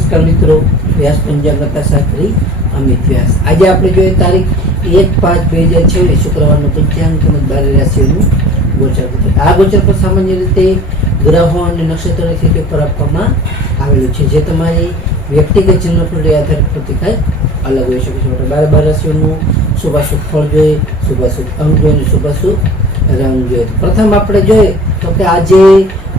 નમસ્કાર મિત્રો, વ્યાસ પંચાંગતા શાસ્ત્રી અમિત વ્યાસ. આજે આપણે જોઈએ તારીખ 1/5/2026 શુક્રવારનું પંચાંગ તેમજ 12 રાશિઓનું ગોચર. આ ગોચર પર સામાન્ય રીતે ગ્રહો અને નક્ષત્રોની સ્થિતિ પર આપવામાં આવેલું છે, જે તમારી વ્યક્તિગત જન્મકુંડળી આધારિત પ્રતિકાર અલગ હોઈ શકે છે. 12 રાશિઓનું શુભાશુભ ફળ જોઈએ, શુભાશુભ અંક જોઈએ અને શુભાશુભ રંગ જોઈએ. પ્રથમ આપણે જોઈએ તો કે આજે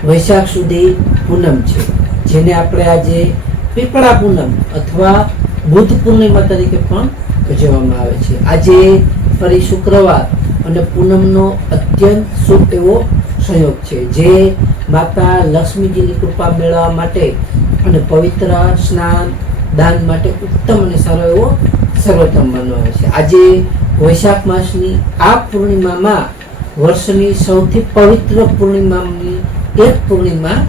વૈશાખ સુધી પૂનમ છે, જેને આપણે આજે પીપળા પૂનમ અથવા બુદ્ધ પૂર્ણિમા તરીકે પણ ઉજવવામાં આવે છે. આજે ફરી શુક્રવાર અને પૂનમનો અત્યંત શુભ એવો સંયોગ છે, જે માતા લક્ષ્મીજીની કૃપા મેળવવા માટે અને પવિત્ર સ્નાન દાન માટે ઉત્તમ અને સારો એવો સર્વોત્તમ માનવામાં આવે છે. આજે વૈશાખ માસની આ પૂર્ણિમામાં વર્ષની સૌથી પવિત્ર પૂર્ણિમાની એક પૂર્ણિમા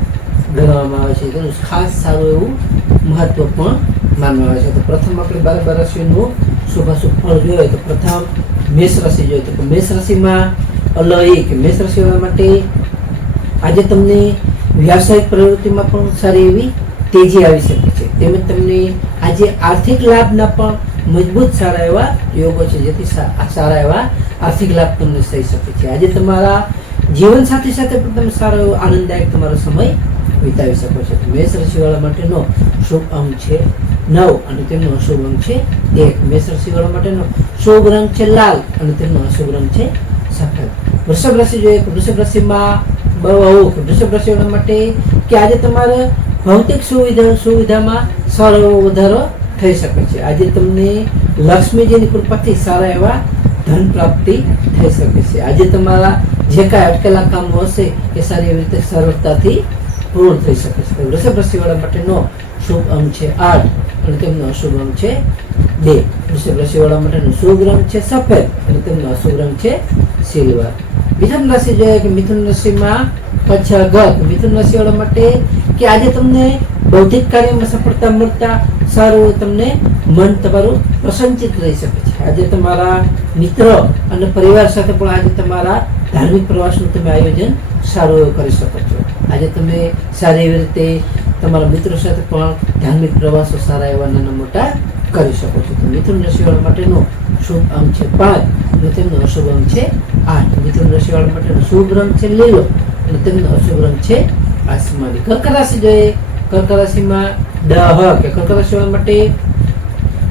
ગણવામાં આવે છે. તેનું ખાસ સારું એવું મહત્વ પણ માનવામાં આવે છે. તો પ્રથમ આપણે 12 રાશિઓનું શુભાશુભ ફળ જોઈએ તો પ્રથમ મેષ રાશિ જોઈએ તો મેષ રાશિમાં અલૌકિક મેષ રાશિવાળા માટે આજે તમને વ્યાવસાયિક પ્રવૃત્તિમાં પણ સારી એવી તેજી આવી શકે છે. તેમજ તમને આજે આર્થિક લાભના પણ મજબૂત સારા એવા યોગો છે, જેથી સારા એવા આર્થિક લાભ તમને થઈ શકે છે. આજે તમારા જીવન સાથી સાથે પણ તમે સારો એવો આનંદદાયક તમારો સમય વિતાવી શકો છો. મેષ રાશિવાળા માટેનો શુભ અંક છે 9 અને તેમનો અશુભ અંક છે 1. મેષ રાશિવાળા માટેનો શુભ રંગ છે લાલ અને તેમનો અશુભ રંગ છે સફેદ. વૃષભ રાશિ જોઈએ તો વૃષભ રાશિમાં વૃષભ રાશિવાળા માટે કે આજે તમારે ભૌતિક સુવિધામાં સારો એવો વધારો થઈ શકે છે. આજે તમને લક્ષ્મીજીની કૃપાથી સારા એવા ધન પ્રાપ્તિ થઈ શકે છે. આજે તમારા જે કાંઈ અટકેલા કામો હશે એ સારી એવી રીતે સરળતાથી પૂર્ણ થઈ શકે છે. વૃષભ રાશિવાળા માટેનો શુભ અંક છે 8 અને તેમનો અશુભ અંક છે 2. વૃષભ રાશિવાળા માટેનો શુભ રંગ છે સફેદ અને તેમનો અશુભ રંગ છે સિલ્વર. મિથુન રાશિ જોઈએ કે મિથુન રાશિમાં મિથુન રાશિવાળા માટે કે આજે તમને બૌદ્ધિક કાર્યમાં સફળતા મળતા સારું તમને મન તમારું પ્રસન્નચિત રહી શકે છે. આજે તમારા મિત્રો અને પરિવાર સાથે પણ આજે તમારા ધાર્મિક પ્રવાસનું તમે આયોજન સારું એવું કરી શકો છો. આજે તમે સારી એવી રીતે તમારા મિત્રો સાથે પણ ધાર્મિક પ્રવાસો સારા એવા નાના મોટા કરી શકો છો. તો મિથુન રાશિવાળા માટેનો શુભ અંક છે 5 અને તેમનો અશુભ અંક છે 8. મિથુન રાશિવાળા માટેનો શુભ રંગ છે લીલો અને તેમનો અશુભ રંગ છે આસમાની. કર્ક રાશિ જોઈએ કર્ક રાશિમાં કર્ક રાશિવાળા માટે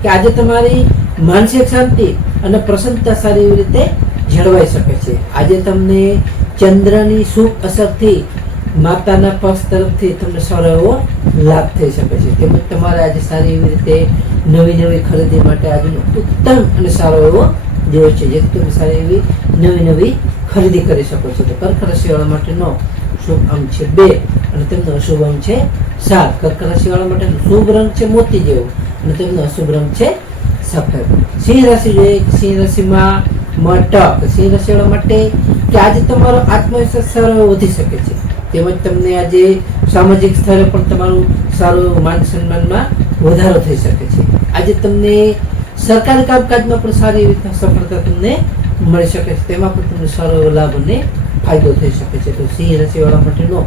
કે આજે તમારી માનસિક શાંતિ અને પ્રસન્નતા સારી એવી રીતે જળવાઈ શકે છે. આજે તમને ચંદ્રની શુભ અસરથી માતાના પક્ષ તરફથી તમને સારો એવો લાભ થઈ શકે છે. તેમજ તમારે આજે સારી એવી રીતે નવી ખરીદી માટે આજનો ઉત્તમ અને સારો એવો દિવસ છે, જેથી તમે સારી એવી નવી ખરીદી કરી શકો છો. તો કર્ક રાશિવાળા માટેનો શુભ અંક છે 2 અને તેમનો અશુભ અંક છે 7. કર્ક રાશિવાળા માટેનો શુભ રંગ છે મોતી જેવો અને તેમનો અશુભ રંગ છે સફેદ. સિંહ રાશિ જોઈએ સિંહ રાશિમાં મટક સિંહ રાશિવાળા માટે કે આજે તમારો આત્મવિશ્વાસ સારો વધી શકે છે. તેમજ તમને આજે સામાજિક સ્તરે પણ તમારું સારું માન સન્માનમાં વધારો થઈ શકે છે. આજે તમને સરકારી કામકાજમાં પણ સારી એવી સફળતા તમને મળી શકે છે. તેમાં પણ તમને સારો એવો લાભ અને ફાયદો થઈ શકે છે. તો સિંહ રાશિવાળા માટેનો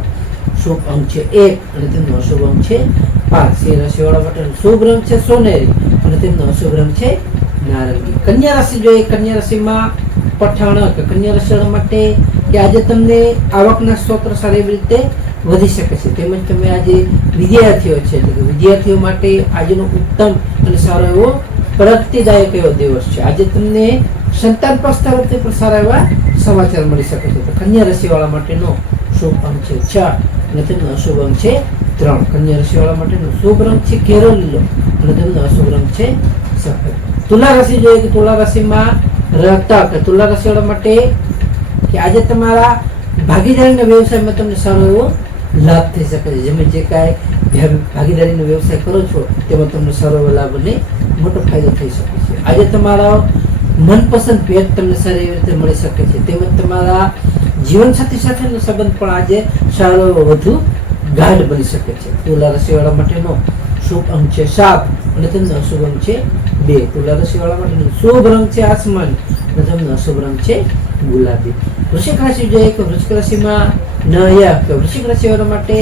શુભ અંક છે 1 અને તેમનો અશુભ અંક છે 5. સિંહ રાશિવાળા માટેનો શુભ રંગ છે સોનેરી અને તેમનો અશુભ રંગ છે નારંગી. કન્યા રાશિ જોઈએ કન્યા રાશિમાં પઠાણક કન્યા રાશિવાળા માટે કે આજે તમને આવકના સ્ત્રોત સારી એવી રીતે વધી શકે છે. તેમજ તમે આજે વિદ્યાર્થીઓ છે એટલે કે વિદ્યાર્થીઓ માટે આજનો ઉત્તમ અને સારો એવો પ્રગતિદાયક એવો દિવસ છે. આજે તમને સંતાન પક્ષ તરફથી પણ સારા એવા સમાચાર મળી શકે છે. તો કન્યા રાશિવાળા માટેનો શુભ અંક છે 4 અને તેમનો અશુભ અંક છે 3. કન્યા રાશિવાળા માટેનો શુભ રંગ છે ઘેરો લીલો અને તેમનો અશુભ રંગ છે સફેદ. તુલા રાશિ જોઈએ કે તુલા રાશિમાં તુલા રાશિવાળા માટે કે આજે તમારા ભાગીદારીના વ્યવસાયમાં તમને સારો એવો લાભ થઈ શકે છે. જેમ જે કાંઈ ભાગીદારીનો વ્યવસાય કરો છો તેમાં તમને સારો એવો લાભ અને મોટો ફાયદો થઈ શકે છે. આજે તમારા મનપસંદ ભેટ તમને સારી એવી રીતે મળી શકે છે. તેમજ તમારા જીવનસાથી સાથેનો સંબંધ પણ આજે સારો એવો વધુ ગાઢ બની શકે છે. તુલા રાશિવાળા માટેનો શુભ અંક છે 7 અને તેમનો અશુભ અંક છે 2. તુલા રાશિવાળા માટેનો શુભ રંગ છે આસમાની અને તેમનો અશુભ રંગ છે ગુલાબી. વૃશ્ચિક રાશિ જોઈએ કે વૃશ્ચિક રાશિમાં વૃશ્ચિક રાશિવાળા માટે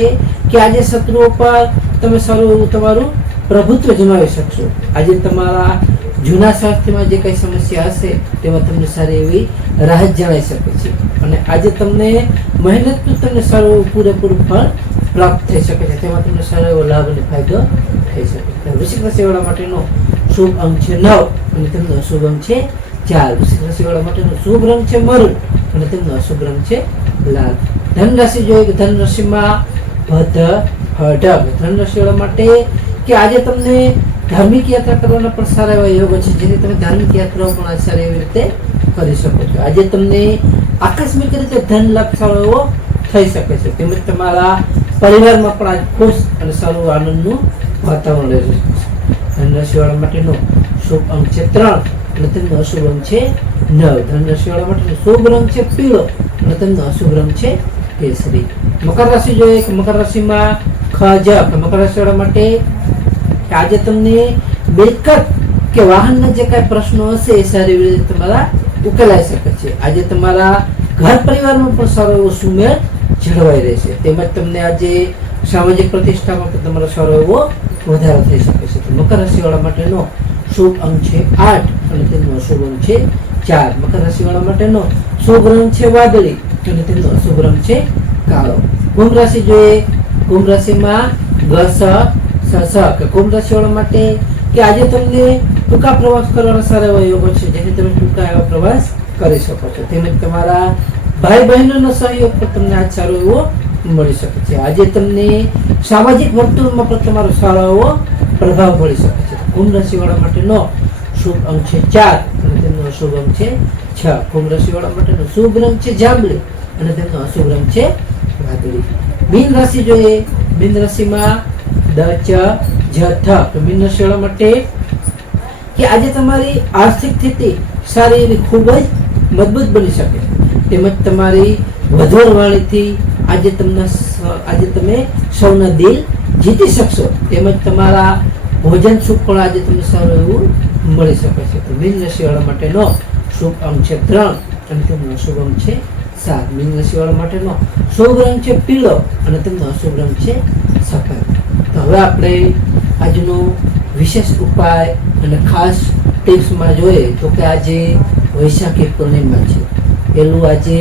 કે આજે શત્રુઓ પર તમે સારું એવું તમારું પ્રભુત્વ જમાવી શકશો. આજે તમારા જૂના સ્વાસ્થ્યમાં જે કઈ સમસ્યા હશે તેમાં તમને સારી એવી રાહત જણાઈ શકે છે અને આજે તમને મહેનતનું તમને સારું એવું પૂરેપૂરું ફળ પ્રાપ્ત થઈ શકે છે. તેમાં તમને સારો એવો લાભ અને ફાયદો થઈ શકે છે. વૃશ્ચિક રાશિવાળા માટેનો શુભ અંક છે 9 અને તેમનો અશુભ અંક છે 4. વૃશ્ચિક રાશિવાળા માટેનો શુભ રંગ છે મરૂન અને તેમનો અશુભ રંગ છે લાલ. ધન રાશિ જોઈએ કે ધન રાશિમાં ધન રાશિવાળા માટે કે આજે તમને ધાર્મિક યાત્રા કરવાના પણ સારા એવા યોગો છે, જેથી તમે ધાર્મિક યાત્રાઓ પણ સારી એવી રીતે કરી શકો છો. આજે તમને આકસ્મિક રીતે ધન લાભ સારો એવો થઈ શકે છે, તેમજ તમારા પરિવારમાં પણ આજે ખુશ અને સારું આનંદનું વાતાવરણ રહેશે. ધન રાશિવાળા માટેનો શુભ અંક છે 3 અને તેમનો અશુભ અંક છે 9. ધન રાશિવાળા માટેનો શુભ રંગ છે પીળો અને તેમનો અશુભ રંગ છે કેસરી. મકર રાશિ જોઈએ કે મકર રાશિમાં મકર રાશિવાળા માટે આજે તમને મિલકત કે વાહનના જે કાંઈ પ્રશ્નો હશે એ સારી રીતે તમારા ઉકેલાઈ શકે છે. આજે તમારા ઘર પરિવારમાં પણ સારો એવો સુમેળ જળવાઈ રહેશે, તેમજ તમને આજે સામાજિક પ્રતિષ્ઠામાં પણ તમારો સારો એવો વધારો થઈ શકે છે. મકર રાશિવાળા માટેનો શુભ અંક છે 8 અને તેમનો અશુભ અંક છે 4. મકર રાશિવાળા માટેનો શુભ રંગ છે વાદળી અને તેમનો અશુભ રંગ છે કાળો. કુંભ રાશિ જોઈએ. કુંભ રાશિમાં કુંભ રાશિવાળા માટે કે આજે તમને ટૂંકા પ્રવાસ કરવાના સારા એવા યોગો છે, જેથી તમે ટૂંકા એવા પ્રવાસ કરી શકો છો. તેમજ તમારા ભાઈ બહેનોનો સહયોગ પણ તમને આજ સારો એવો મળી શકે છે. આજે તમને સામાજિક વર્તુળમાં પણ તમારો સારો એવો પ્રભાવ પડી શકે છે. કુંભ રાશિવાળા માટેનો શુભ અંક છે 4 અને તેમનો અશુભ અંક છે 6. કુંભ રાશિવાળા માટેનો શુભ રંગ છે જાંબલી અને તેમનો અશુભ રંગ છે વાદળી. મીન રાશિ જોઈએ. મીન રાશિમાં મીન રાશિવાળા માટે કે આજે તમારી આર્થિક સ્થિતિ સારી એવી ખૂબ જ મજબૂત બની શકે છે, તેમજ તમારી વધુ વાણીથી આજે તમે સૌના દિલ જીતી શકશો, તેમજ તમારા ભોજન સુખ પણ આજે તમને સારું એવું મળી શકે છે. તો મીન રાશિવાળા માટેનો શુભ અંક છે 3 અને તેમનો અશુભ અંક છે 7. મીન રાશિવાળા માટેનો શુભ રંગ છે પીળો અને તેમનો અશુભ રંગ છે સફેદ. તો હવે આપણે આજનો વિશેષ ઉપાય અને ખાસ ટિપ્સમાં જોઈએ તો કે આજે વૈશાખી પૂર્ણિમા છે. પેલું આજે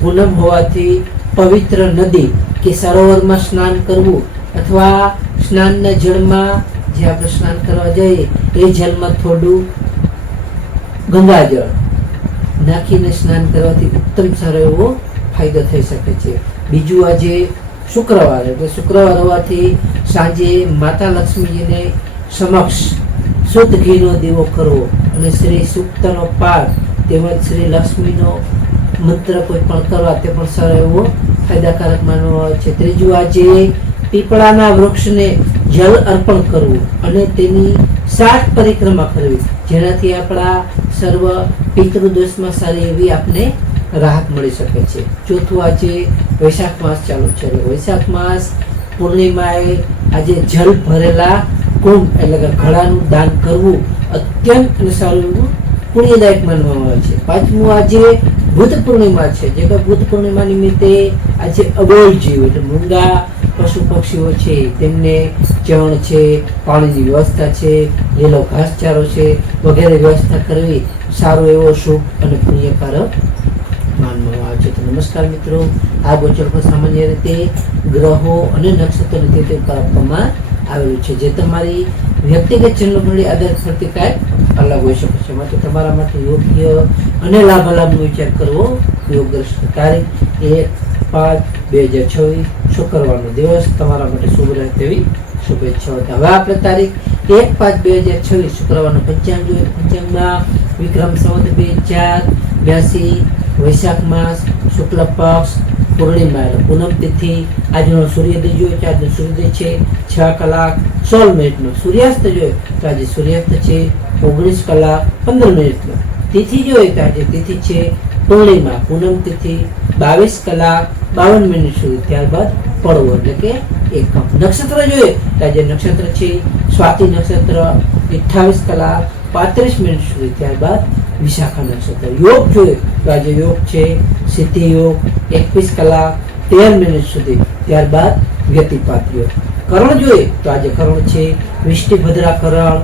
પૂનમ હોવાથી પવિત્ર નદી કે સરોવરમાં સ્નાન કરવું અથવા સ્નાનના જળમાં જે આપણે સ્નાન કરવા જઈએ એ જળમાં થોડું ગંગાજળ નાખીને સ્નાન કરવાથી ઉત્તમ સારો એવો ફાયદો થઈ શકે છે. બીજું આજે શુક્રવાર એટલે શુક્રવાર હોવાથી સાંજે માતા લક્ષ્મીજીને સમક્ષ શુદ્ધ ઘીનો દીવો કરવો અને શ્રી સૂક્તનો પાઠ તેમજ શ્રી લક્ષ્મીનો મંત્ર કોઈ પણ કરવા તે પણ સારો એવો ફાયદાકારક માનવામાં આવે છે. ત્રીજું આજે પીપળાના વૃક્ષને જલ અર્પણ કરવું અને તેની 7 પરિક્રમા કરવી, જેનાથી આપણા સર્વ પિતૃદોષમાં સારી એવી આપને રાહત મળી શકે છે. ચોથું આજે વૈશાખ માસ ચાલુ છે. વૈશાખ માસ પૂર્ણિમાએ આજે જલ ભરેલા કુંભ એટલે કે ઘડાનું દાન કરવું અત્યંત સારું એવું પુણ્યદાયક માનવામાં આવે છે. પાંચમું આજે બુદ્ધ પૂર્ણિમા છે, જે કે બુદ્ધ પૂર્ણિમા નિમિત્તે આજે અબોલ જીવ એટલે મૂંગા પશુ પક્ષીઓ છે તેમને ચણ છે, પાણીની વ્યવસ્થા છે, લીલો ઘાસચારો છે વગેરે વ્યવસ્થા કરવી સારો એવો શુભ અને પુણ્યકારક માનવામાં આવે છે. તો નમસ્કાર મિત્રો, આ ગોચર પર સામાન્ય રીતે ગ્રહો અને નક્ષત્રોની તિથિ પર આપવામાં આવેલું છે, જે તમારી વ્યક્તિગત જન્મકુંડળી આધારિત ફરતી કાંઈક અલગ હોઈ શકે છે. માટે તમારા માટે યોગ્ય અને લાભાલાભનો વિચાર કરવો યોગ્ય. તારીખ 1/5/2026 શુક્રવારનો દિવસ તમારા માટે શુભ રહે તેવી શુભેચ્છાઓ. હવે આપણે તારીખ 1/5/2026 શુક્રવારનો પંચાંગ જોઈએ. પંચાંગમાં વિક્રમ સંવત 2082 વૈશાખ માસ શુક્લ પક્ષ પૂર્ણિમા એટલે પૂનમ તિથિ. આજનો સૂર્યોદય જોઈએ તો આજનો સૂર્યોદય છે 6:16 સૂર્યાસ્ત જોઈએ તો આજે સૂર્યાસ્ત છે 19:15. તિથિ જોઈએ તો આજે તિથિ છે પૂર્ણિમા પૂનમ તિથિ 22:52 સુધી, ત્યારબાદ પડવો એટલે કે એકમ. નક્ષત્ર જોઈએ તો આજે નક્ષત્ર છે સ્વાતિ નક્ષત્ર 28:35 સુધી, ત્યારબાદ વિશાખા નક્ષત્ર. યોગ જોઈએ તો આજે યોગ છે સિદ્ધિ યોગ 21:13 સુધી, ત્યારબાદ વ્યતિપાત યોગ. કરણ જોઈએ તો આજે કરણ છે વિષ્ટિભદ્રા કરણ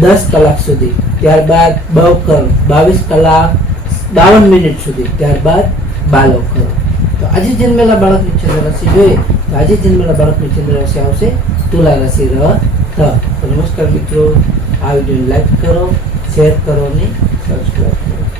10 કલાક સુધી, ત્યારબાદ બવ કરણ 22 કલાક 52 મિનિટ સુધી, ત્યારબાદ બાલવ કરણ. તો આજે જન્મેલા બાળકની ચંદ્ર રાશિ જોઈએ તો આજે જન્મેલા બાળકની ચંદ્ર રાશિ આવશે તુલા રાશિ તો નમસ્કાર મિત્રો, આ વિડીયોને લાઈક કરો, શેર કરો અને સબસ્ક્રાઈબ કરો.